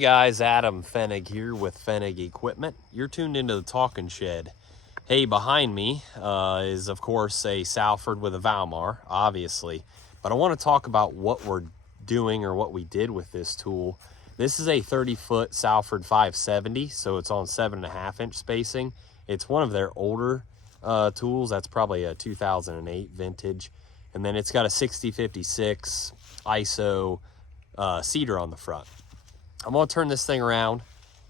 guys, Adam Fenig here with Fenig Equipment. You're tuned into the Talking Shed. Hey, behind me is of course a Salford with a Valmar, obviously. But I want to talk about what we're doing or what we did with this tool. This is a 30-foot Salford 570, so it's on 7.5-inch spacing. It's one of their older tools. That's probably a 2008 vintage. And then it's got a 6056 ISO cedar on the front. I'm gonna turn this thing around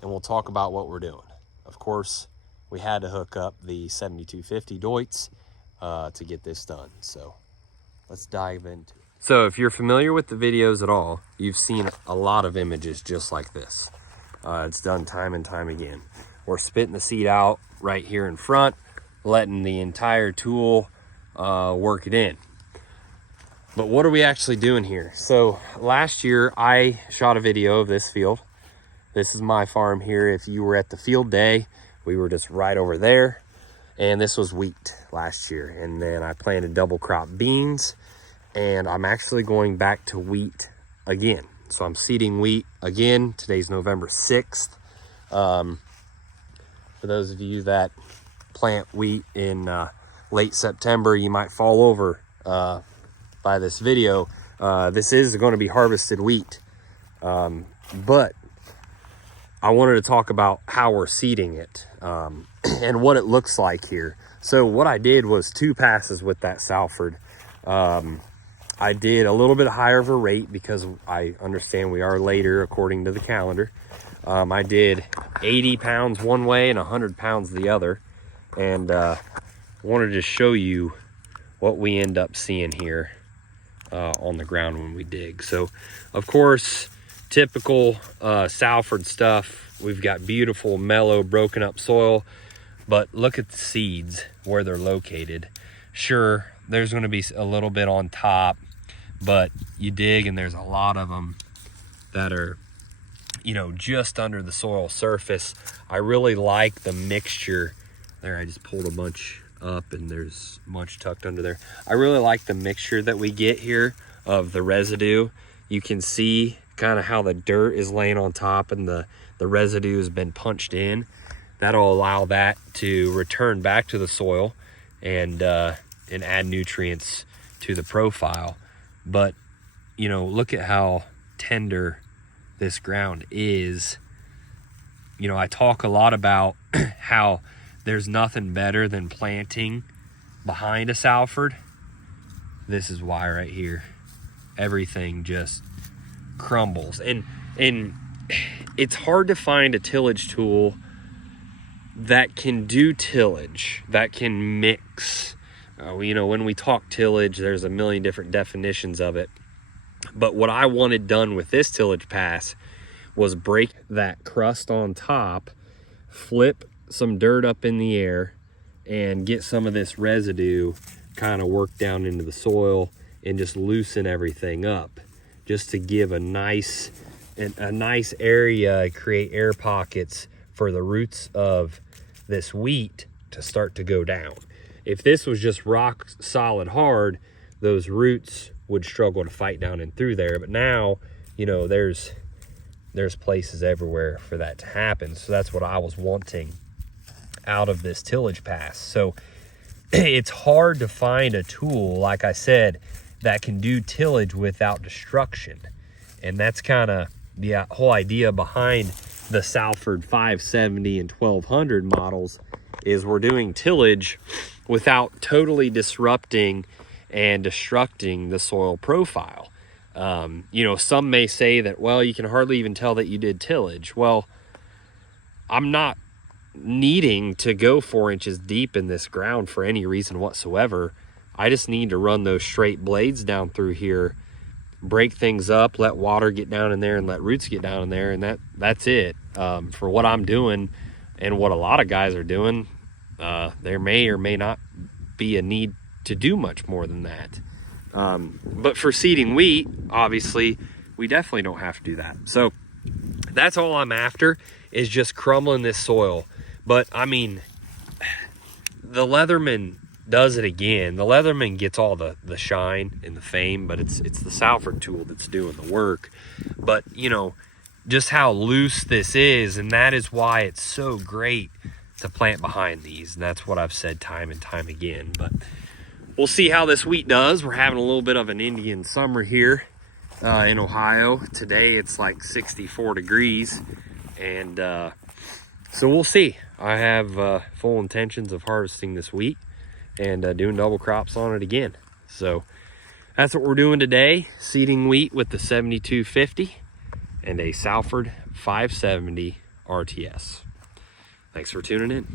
and we'll talk about what we're doing. Of course, we had to hook up the 7250 Deutz to get this done. So let's dive into it. So if you're familiar with the videos at all, you've seen a lot of images just like this. It's done time and time again. We're spitting the seat out right here in front, letting the entire tool work it in. But what are we actually doing here? So last year I shot a video of this field. This is my farm here. If you were at the field day, we were just right over there. And this was wheat last year. And then I planted double crop beans, and I'm actually going back to wheat again. So I'm seeding wheat again. Today's November 6th. For those of you that plant wheat in late September, you might fall over by this video. This is going to be harvested wheat, but I wanted to talk about how we're seeding it and what it looks like here. So what I did was 2 passes with that Salford. I did a little bit higher of a rate because I understand we are later according to the calendar. I did 80 pounds one way and 100 pounds the other, and wanted to show you what we end up seeing here on the ground when we dig. So of course, typical Salford stuff. We've got beautiful, mellow, broken up soil, but look at the seeds where they're located. Sure, there's going to be a little bit on top, but you dig and there's a lot of them that are, you know, just under the soil surface. I really like the mixture there. I just pulled a bunch up and there's much tucked under there. I really like the mixture that we get here of the residue. You can see kind of how the dirt is laying on top and the residue has been punched in. That'll allow that to return back to the soil and add nutrients to the profile. But you know, look at how tender this ground is. You know, I talk a lot about how there's nothing better than planting behind a Salford. This is why right here. Everything just crumbles. And it's hard to find a tillage tool that can do tillage, that can mix. You know, when we talk tillage, there's a million different definitions of it. But what I wanted done with this tillage pass was break that crust on top, flip some dirt up in the air, and get some of this residue kind of worked down into the soil and just loosen everything up, just to give a nice area, create air pockets for the roots of this wheat to start to go down. If this was just rock solid hard, those roots would struggle to fight down and through there. But now, you know, there's places everywhere for that to happen. So that's what I was wanting out of this tillage pass. So it's hard to find a tool, like I said, that can do tillage without destruction. And that's kind of the whole idea behind the Salford 570 and 1200 models, is we're doing tillage without totally disrupting and destructing the soil profile. You know, some may say that, well, you can hardly even tell that you did tillage. Well, I'm not needing to go 4 inches deep in this ground for any reason whatsoever. I just need to run those straight blades down through here, break things up, let water get down in there and let roots get down in there, and that's it. For what I'm doing and what a lot of guys are doing, there may or may not be a need to do much more than that. But for seeding wheat, obviously, we definitely don't have to do that. So that's all I'm after, is just crumbling this soil. But I mean, the Leatherman does it again. The Leatherman gets all the shine and the fame, but it's the Salford tool that's doing the work. But you know, just how loose this is, and that is why it's so great to plant behind these. And that's what I've said time and time again. But we'll see how this wheat does. We're having a little bit of an Indian summer here in Ohio. Today it's like 64 degrees, and so we'll see. I have full intentions of harvesting this wheat and doing double crops on it again. So that's what we're doing today, seeding wheat with the 7250 and a Salford 570 RTS. Thanks for tuning in.